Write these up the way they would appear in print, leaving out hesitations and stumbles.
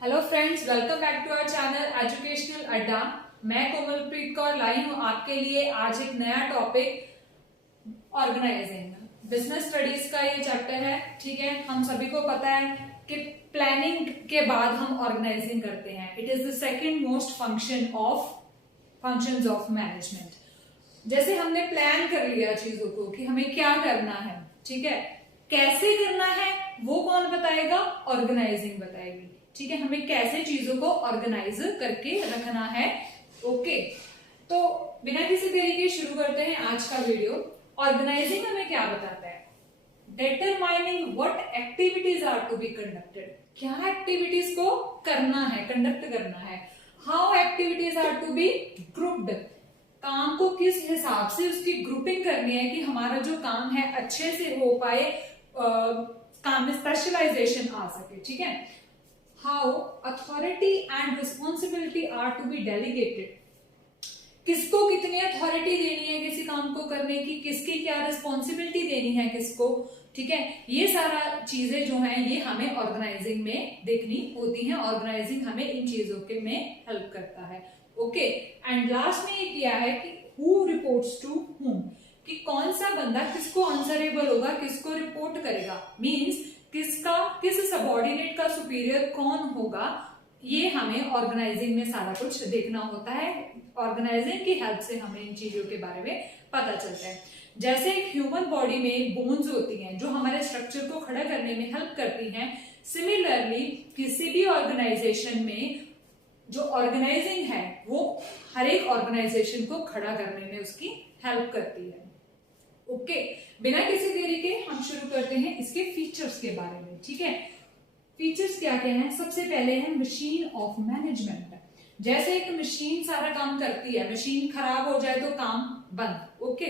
Hello friends, welcome back to our channel educational Adda. मैं कोमलप्रीत कौर लाई हूं आपके लिए आज एक नया टॉपिक ऑर्गेनाइजिंग। बिजनेस स्टडीज का ये चैप्टर है। ठीक है, हम सभी को पता है कि प्लानिंग के बाद हम ऑर्गेनाइजिंग करते हैं। It is the second most functions of management. जैसे हमने प्लान कर लिया चीजों को कि हमें क्या करना है, ठीक है, कैसे करना है वो कौन बताएगा? ऑर्गेनाइजिंग बताएगी। ठीक है, हमें कैसे चीजों को ऑर्गेनाइज करके रखना है। ओके, तो बिना किसी देरी के शुरू करते हैं आज का वीडियो। ऑर्गेनाइजिंग हमें क्या बताता है? Determining what activities are to be conducted. क्या एक्टिविटीज को करना है, कंडक्ट करना है। How activities are to be grouped. काम को किस हिसाब से उसकी ग्रुपिंग करनी है कि हमारा जो काम है अच्छे से हो पाए, काम में स्पेशलाइजेशन आ सके। ठीक है, how authority and responsibility are to be delegated. किसको कितनी अथॉरिटी देनी है किसी काम को करने की, किसकी क्या रिस्पॉन्सिबिलिटी देनी है किसको। ठीक है, ये सारा चीजें जो हैं ये हमें ऑर्गेनाइजिंग में देखनी होती हैं। ऑर्गेनाइजिंग हमें इन चीजों के में हेल्प करता है। ओके, एंड लास्ट में ये किया है कि हु रिपोर्ट्स टू हुम, कि कौन सा बंदा किसको आंसरेबल होगा, किसको रिपोर्ट करेगा। मींस किस सबऑर्डिनेट का सुपीरियर कौन होगा, ये हमें ऑर्गेनाइजिंग में सारा कुछ देखना होता है। ऑर्गेनाइजिंग की हेल्प से हमें इन चीजों के बारे में पता चलता है। जैसे एक ह्यूमन बॉडी में बोन्स होती हैं जो हमारे स्ट्रक्चर को खड़ा करने में हेल्प करती हैं, सिमिलरली किसी भी ऑर्गेनाइजेशन में जो ऑर्गेनाइजिंग है वो हर एक ऑर्गेनाइजेशन को खड़ा करने में उसकी हेल्प करती है। ओके, बिना किसी देरी के हम शुरू करते हैं इसके फीचर्स के बारे में। ठीक है, फीचर्स क्या क्या हैं? सबसे पहले है मशीन ऑफ मैनेजमेंट। जैसे एक मशीन सारा काम करती है, मशीन खराब हो जाए तो काम बंद। ओके,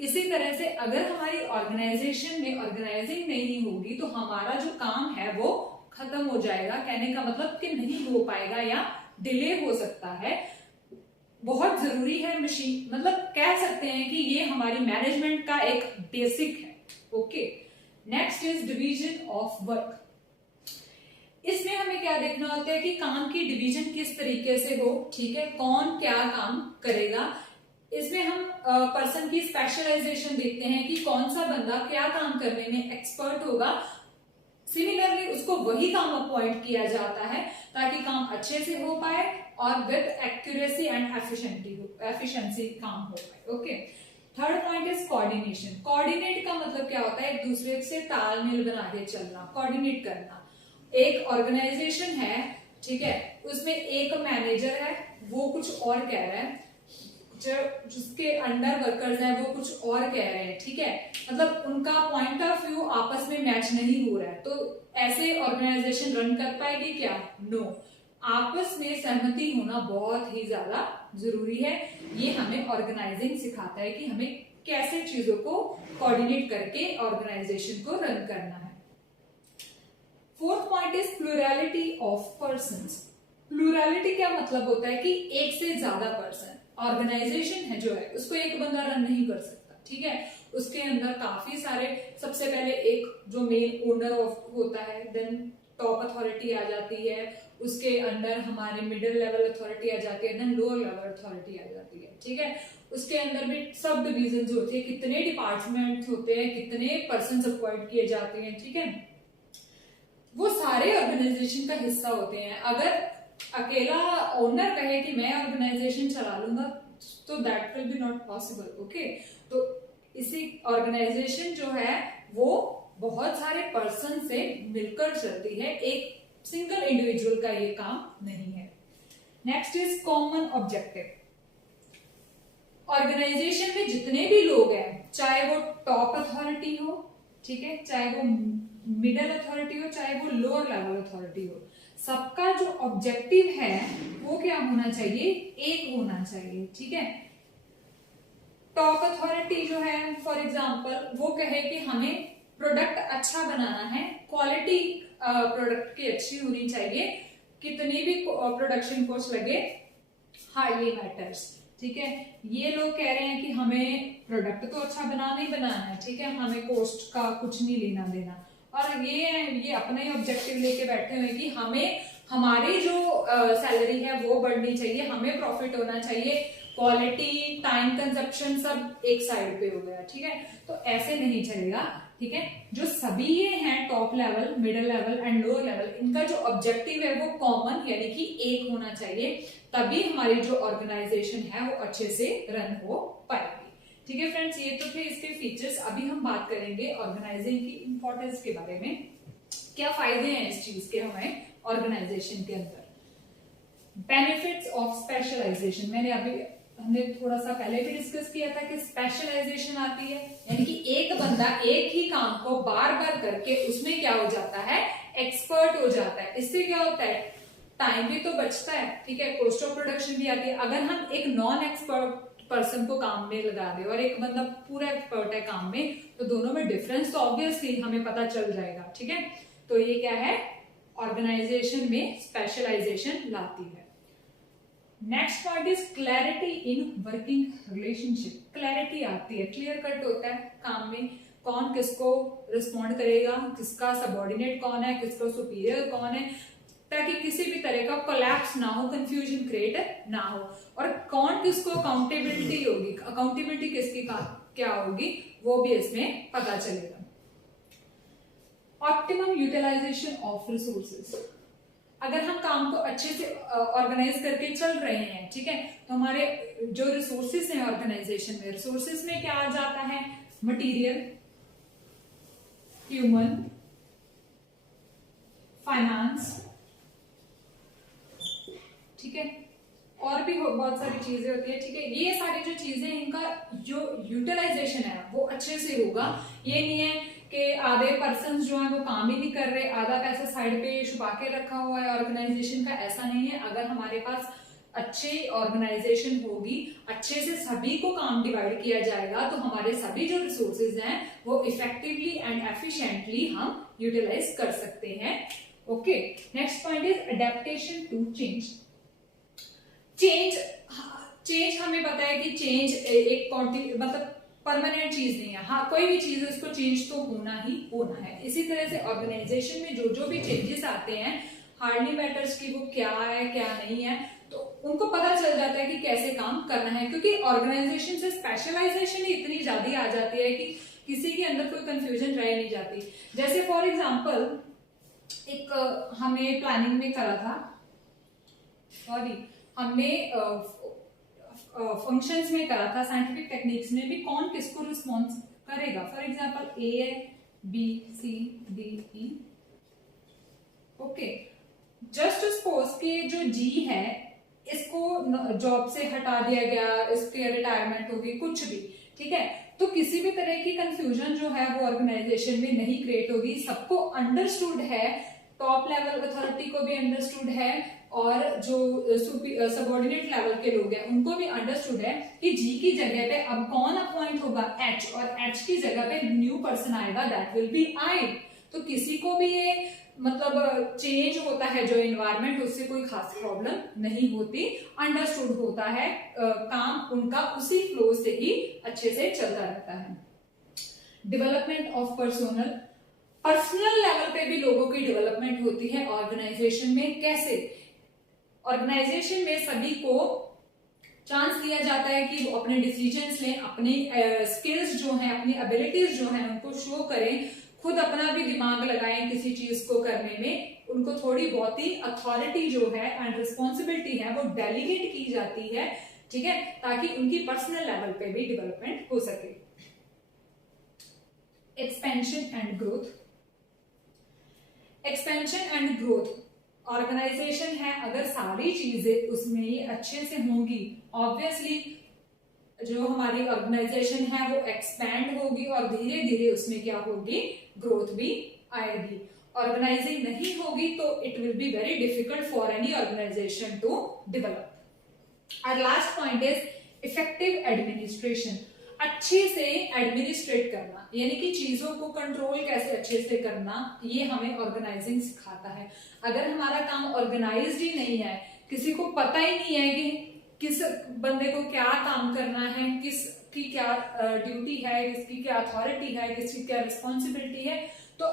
इसी तरह से अगर हमारी ऑर्गेनाइजेशन में ऑर्गेनाइजिंग नहीं होगी तो हमारा जो काम है वो खत्म हो जाएगा। कहने का मतलब कि नहीं हो पाएगा या डिले हो सकता है। बहुत जरूरी है मशीन, मतलब कह सकते हैं कि ये हमारी मैनेजमेंट का एक बेसिक है। Okay, next is division of work. इसमें हमें क्या देखना होता है कि काम की डिवीजन किस तरीके से हो। ठीक है, कौन क्या काम करेगा। इसमें हम पर्सन की स्पेशलाइजेशन देखते हैं कि कौन सा बंदा क्या काम करने में एक्सपर्ट होगा। सिमिलरली उसको वही काम अपॉइंट किया जाता है ताकि काम अच्छे से हो पाए और विद एक्यूरेसी एंड एफिशिएंसी काम हो पाए। Okay, third point is coordination. Coordinate का मतलब क्या होता है? एक दूसरे से तालमेल बना के चलना, कोऑर्डिनेट करना। एक ऑर्गेनाइजेशन है, ठीक है, उसमें एक मैनेजर है, वो कुछ और कह रहा है, जिसके अंडर वर्कर्स हैं वो कुछ और कह रहे हैं। ठीक है, मतलब उनका पॉइंट ऑफ व्यू आपस में मैच नहीं हो रहा है, तो ऐसे ऑर्गेनाइजेशन रन कर पाएगी क्या? नो। आपस में सहमति होना बहुत ही ज्यादा जरूरी है। ये हमें ऑर्गेनाइजिंग सिखाता है कि हमें कैसे चीजों को कोऑर्डिनेट करके ऑर्गेनाइजेशन को रन करना है। Fourth point is plurality of persons. Plurality क्या मतलब होता है कि एक से ज्यादा पर्सन। ऑर्गेनाइजेशन है जो है उसको एक बंदा रन नहीं कर सकता। ठीक है, उसके अंदर काफी सारे, सबसे पहले एक जो मेन ओनर ऑफ होता है, देन टॉप अथॉरिटी आ जाती है, उसके अंदर हमारे मिडिल लेवल अथॉरिटी आ जाती है, देन लोअर लेवल अथॉरिटी आ जाती है। ठीक है, उसके अंदर भी सब डिविजन होती है, कितने डिपार्टमेंट होते हैं, कितने पर्सन अपॉइंट किए जाते हैं। ठीक है, वो सारे ऑर्गेनाइजेशन का हिस्सा होते हैं। अगर अकेला ओनर कहे कि मैं ऑर्गेनाइजेशन चला लूंगा तो that will be not possible. Okay, तो इसी ऑर्गेनाइजेशन जो है वो बहुत सारे पर्सन से मिलकर चलती है, एक सिंगल इंडिविजुअल का ये काम नहीं है। Next is common objective. Organisation में जितने भी लोग हैं, चाहे वो टॉप अथॉरिटी हो, ठीक है, चाहे वो मिडिल अथॉरिटी हो, चाहे वो लोअर लेवल अथॉरिटी हो, सबका जो ऑब्जेक्टिव है वो क्या होना चाहिए? एक होना चाहिए। ठीक है, टॉप अथॉरिटी जो है फॉर एग्जांपल वो कहे कि हमें प्रोडक्ट अच्छा बनाना है, क्वालिटी प्रोडक्ट की अच्छी होनी चाहिए, कितनी भी प्रोडक्शन कॉस्ट लगे, हाईली मैटर्स। ठीक है, ये लोग कह रहे हैं कि हमें प्रोडक्ट तो अच्छा बनाना ही बनाना है। ठीक है, हमें कॉस्ट का कुछ नहीं लेना देना। और ये अपना ही ऑब्जेक्टिव लेके बैठे हुए कि हमें हमारी जो सैलरी है वो बढ़नी चाहिए, हमें प्रॉफिट होना चाहिए, क्वालिटी, टाइम कंजप्शन सब एक साइड पे हो गया, ठीक है। तो ऐसे नहीं चलेगा, ठीक है। जो सभी ये हैं top level, middle level and lower level, इनका जो ऑब्जेक्टिव है वो कॉमन यानी कि एक होना चाहिए, तभी हमारी जो ऑर्गेनाइजेशन है वो अच्छे से रन हो पाएगी, ठीक है फ्रेंड्स। ये तो थे इसके फीचर्स। अभी हम बात करेंगे ऑर्गेनाइजिंग की इंपॉर्टेंस के बारे में, क्या फायदे हैं इस चीज के हमें ऑर्गेनाइजेशन के अंदर। बेनिफिट्स ऑफ स्पेशलाइजेशन, हमने थोड़ा सा पहले भी डिस्कस किया था कि स्पेशलाइजेशन आती है, यानी कि एक बंदा एक ही काम को बार बार करके उसमें क्या हो जाता है, एक्सपर्ट हो जाता है। इससे क्या होता है, टाइम भी तो बचता है, ठीक है, कॉस्ट ऑफ प्रोडक्शन भी आती है। अगर हम एक नॉन एक्सपर्ट पर्सन को काम में लगा दे और एक बंदा पूरा एक्सपर्ट है काम में, तो दोनों में डिफरेंस तो ऑब्वियसली हमें पता चल जाएगा, ठीक है। तो ये क्या है, ऑर्गेनाइजेशन में स्पेशलाइजेशन लाती है। Next point is clarity in working relationship. Clarity आती है, क्लियर कट होता है काम में, कौन किसको रिस्पॉन्ड करेगा, किसका सबऑर्डिनेट कौन है, किसका सुपीरियर कौन है, ताकि किसी भी तरह का कोलैप्स ना हो, कंफ्यूजन क्रिएट ना हो, और कौन किसको अकाउंटेबिलिटी होगी, अकाउंटेबिलिटी किसकी क्या होगी वो भी इसमें पता चलेगा। ऑप्टिमम यूटिलाइजेशन ऑफ रिसोर्सेज, अगर हम काम को अच्छे से ऑर्गेनाइज करके चल रहे हैं, ठीक है, तो हमारे जो रिसोर्सेज हैं ऑर्गेनाइजेशन में, रिसोर्सेज में क्या आ जाता है, मटेरियल, ह्यूमन, फाइनेंस, ठीक है, और भी बहुत सारी चीजें होती है, ठीक है। ये सारी जो चीजें, इनका जो यूटिलाइजेशन है वो अच्छे से होगा। ये नहीं है कि आधे पर्सन जो है वो काम ही नहीं कर रहे, आधा पैसा साइड पे छुपा के रखा हुआ है ऑर्गेनाइजेशन का, ऐसा नहीं है। अगर हमारे पास अच्छी ऑर्गेनाइजेशन होगी, अच्छे से सभी को काम डिवाइड किया जाएगा, तो हमारे सभी जो रिसोर्सेज हैं वो इफेक्टिवली एंड एफिशिएंटली हम यूटिलाइज कर सकते हैं। Okay, next point is adaptation to change. Change हमें पता है कि चेंज एक मतलब परमानेंट चीज नहीं है, हाँ कोई भी चीज है उसको चेंज तो होना ही होना है। इसी तरह से ऑर्गेनाइजेशन में जो जो भी चेंजेस आते हैं, हार्डली मैटर्स कि वो क्या है क्या नहीं है, तो उनको पता चल जाता है कि कैसे काम करना है, क्योंकि ऑर्गेनाइजेशन से स्पेशलाइजेशन ही इतनी ज्यादा आ जाती है कि किसी के अंदर कोई कंफ्यूजन रह नहीं जाती। जैसे फॉर एग्जाम्पल एक हमने प्लानिंग में करा था, हमने फंक्शंस में करा था, साइंटिफिक टेक्निक्स में भी कौन किसको रिस्पॉन्स करेगा। फॉर एग्जांपल ए है, बी, सी, डी, ई, ओके। जस्ट सपोज कि जो जी है इसको जॉब से हटा दिया गया, इसकी रिटायरमेंट होगी, कुछ भी, ठीक है, तो किसी भी तरह की कंफ्यूजन जो है वो ऑर्गेनाइजेशन में नहीं क्रिएट होगी। सबको अंडरस्टूड है, टॉप लेवल अथॉरिटी को भी अंडरस्टूड है, और जो सबऑर्डिनेट लेवल के लोग हैं उनको भी अंडरस्टूड है कि जी की जगह पे अब कौन अपॉइंट होगा, एच, और एच की जगह पे न्यू पर्सन आएगा, दैट विल बी आई। तो किसी को भी ये मतलब चेंज होता है जो एनवायरनमेंट, उससे कोई खास प्रॉब्लम नहीं होती, अंडरस्टूड होता है, काम उनका उसी फ्लो से ही अच्छे से चलता रहता है। डेवलपमेंट ऑफ पर्सनल लेवल पे भी लोगों की डेवलपमेंट होती है ऑर्गेनाइजेशन में। कैसे, ऑर्गेनाइजेशन में सभी को चांस दिया जाता है कि वो अपने डिसीजंस लें, अपनी स्किल्स जो हैं, अपनी एबिलिटीज जो हैं उनको शो करें, खुद अपना भी दिमाग लगाएं किसी चीज को करने में। उनको थोड़ी बहुत ही अथॉरिटी जो है एंड रिस्पॉन्सिबिलिटी है वो डेलीगेट की जाती है, ठीक है, ताकि उनकी पर्सनल लेवल पे भी डेवलपमेंट हो सके। Expansion and growth, expansion and growth, organisation है अगर सारी चीजें उसमें ये अच्छे से होंगी, ऑब्वियसली जो हमारी ऑर्गेनाइजेशन है वो एक्सपैंड होगी और धीरे धीरे उसमें क्या होगी, ग्रोथ भी आएगी। ऑर्गेनाइजिंग नहीं होगी तो it will be very difficult for any organisation to develop. और last point is effective administration, अच्छे से एडमिनिस्ट्रेट करना, यानी कि चीजों को कंट्रोल कैसे अच्छे से करना, ये हमें ऑर्गेनाइजिंग सिखाता है। अगर हमारा काम ऑर्गेनाइज्ड ही नहीं है, किसी को पता ही नहीं है कि किस बंदे को क्या काम करना है, किसकी क्या ड्यूटी है, किसकी क्या अथॉरिटी है, किसकी क्या रिस्पॉन्सिबिलिटी है, तो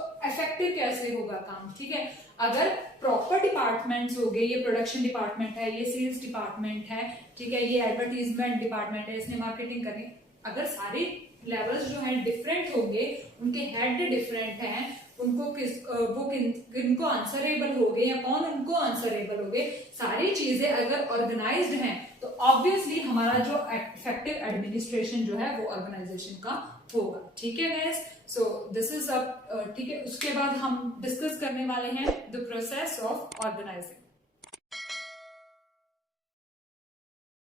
इफेक्टिव कैसे होगा काम, ठीक है। अगर प्रॉपर डिपार्टमेंट्स हो गए, ये प्रोडक्शन डिपार्टमेंट है, ये सेल्स डिपार्टमेंट है, ठीक है, ये एडवर्टीजमेंट डिपार्टमेंट है, इसने मार्केटिंग करनी, अगर सारे लेवल्स जो हैं डिफरेंट होंगे, उनके हेड डिफरेंट हैं, उनको किनको आंसरेबल हो गए या कौन उनको आंसरेबल हो गए, सारी चीजें अगर ऑर्गेनाइज्ड हैं तो ऑब्वियसली हमारा जो इफेक्टिव एडमिनिस्ट्रेशन जो है वो ऑर्गेनाइजेशन का होगा, ठीक है guys. So this is up, ठीक है। उसके बाद हम डिस्कस करने वाले हैं द प्रोसेस ऑफ ऑर्गेनाइजिंग।